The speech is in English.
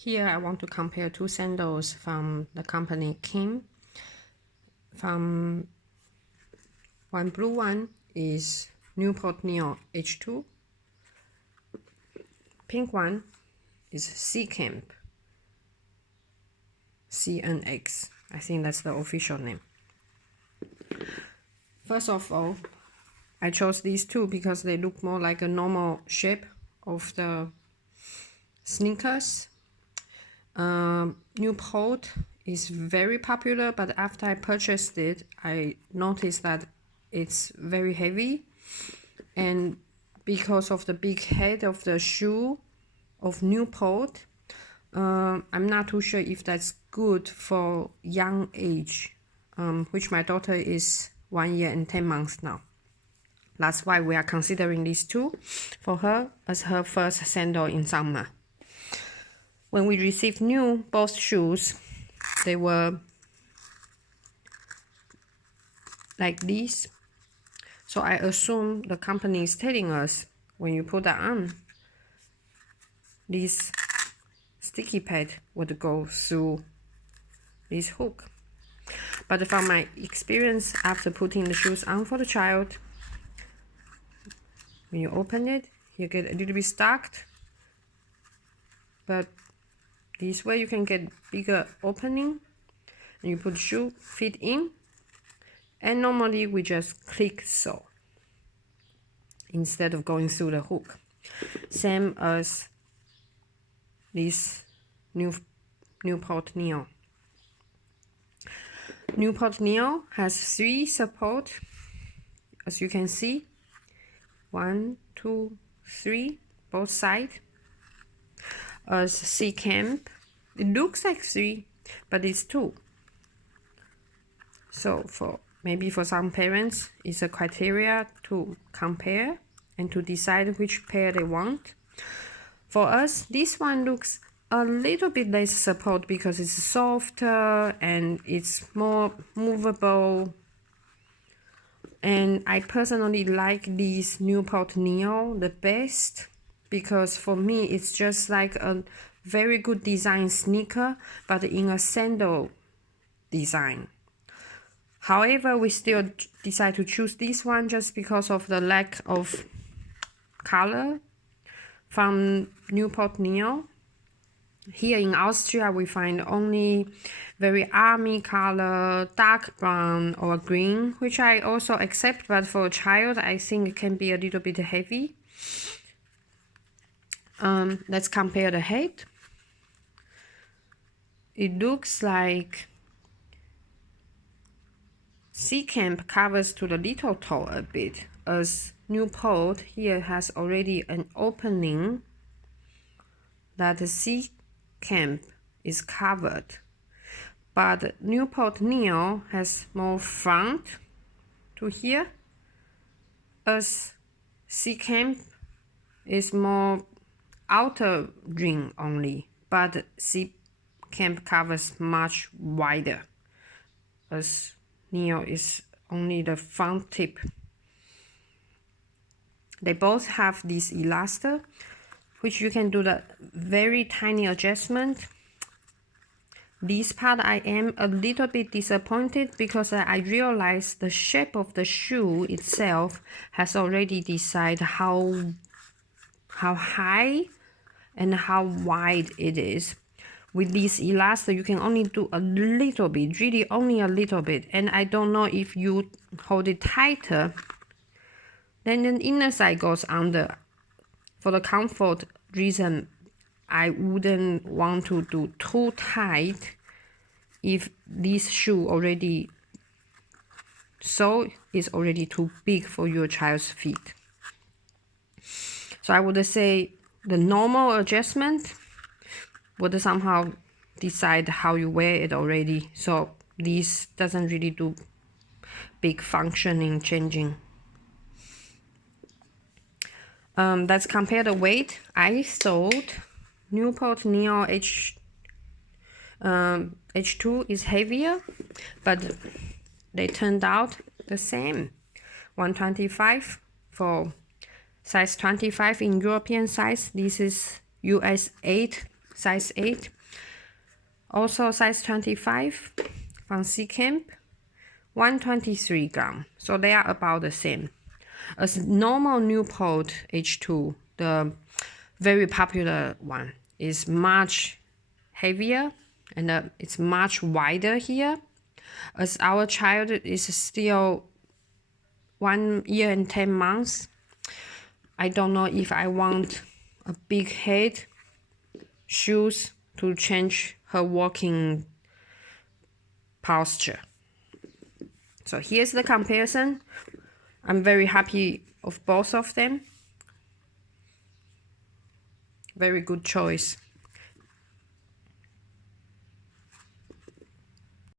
Here I want to compare two sandals from the company King. From one blue one is Newport Neo H2. Pink one is Seacamp cnx. I think that's the official name. First of all, I chose these two because they look more like a normal shape of the sneakers. Newport is very popular, but after I purchased it, I noticed that it's very heavy, and because of the big head of the shoe of Newport, I'm not too sure if that's good for young age, which my daughter is 1 year and 10 months now. That's why we are considering these two for her as her first sandal in summer. When we received both shoes, they were like these. So I assume the company is telling us when you put that on, this sticky pad would go through this hook. But from my experience after putting the shoes on for the child, when you open it, you get a little bit stuck. But this way you can get bigger opening, and you put the shoe fit in, and normally we just click so instead of going through the hook. Same as this Newport Neo. Newport Neo has 3 support, as you can see. 1, 2, 3, both sides. As Seacamp, it looks like 3, but it's 2. So maybe for some parents, it's a criteria to compare and to decide which pair they want. For us, this one looks a little bit less support because it's softer and it's more movable. And I personally like this Newport Neo the best because for me it's just like a very good design sneaker, but in a sandal design. However, we still decide to choose this one just because of the lack of color from Newport Neo. Here in Austria, we find only very army color, dark brown or green, which I also accept, but for a child, I think it can be a little bit heavy. Let's compare the height. It looks like Seacamp covers to the little toe a bit, as Newport here has already an opening that the Seacamp is covered. But Newport Neo has more front to here, as Seacamp is more outer ring only, but Seacamp covers much wider, as Neo is only the front tip. They both have this elaster, which you can do the very tiny adjustment. This part I am a little bit disappointed because I realized the shape of the shoe itself has already decided how high and how wide it is. With this elaster, you can only do a little bit, really only a little bit. And I don't know if you hold it tighter, then the inner side goes under. For the comfort reason, I wouldn't want to do too tight if this shoe already is already too big for your child's feet. So I would say the normal adjustment would somehow decide how you wear it already. So this doesn't really do big functioning changing. Let's compare the weight. I thought Newport Neo H2 is heavier, but they turned out the same. 125 for size 25 in European size. This is US 8 size 8. Also size 25 from Seacamp, 123 gram. So they are about the same. As normal Newport H2, the very popular one, is much heavier and it's much wider here. As our child is still 1 year and 10 months, I don't know if I want a big head shoes to change her walking posture. So here's the comparison. I'm very happy of both of them. Very good choice.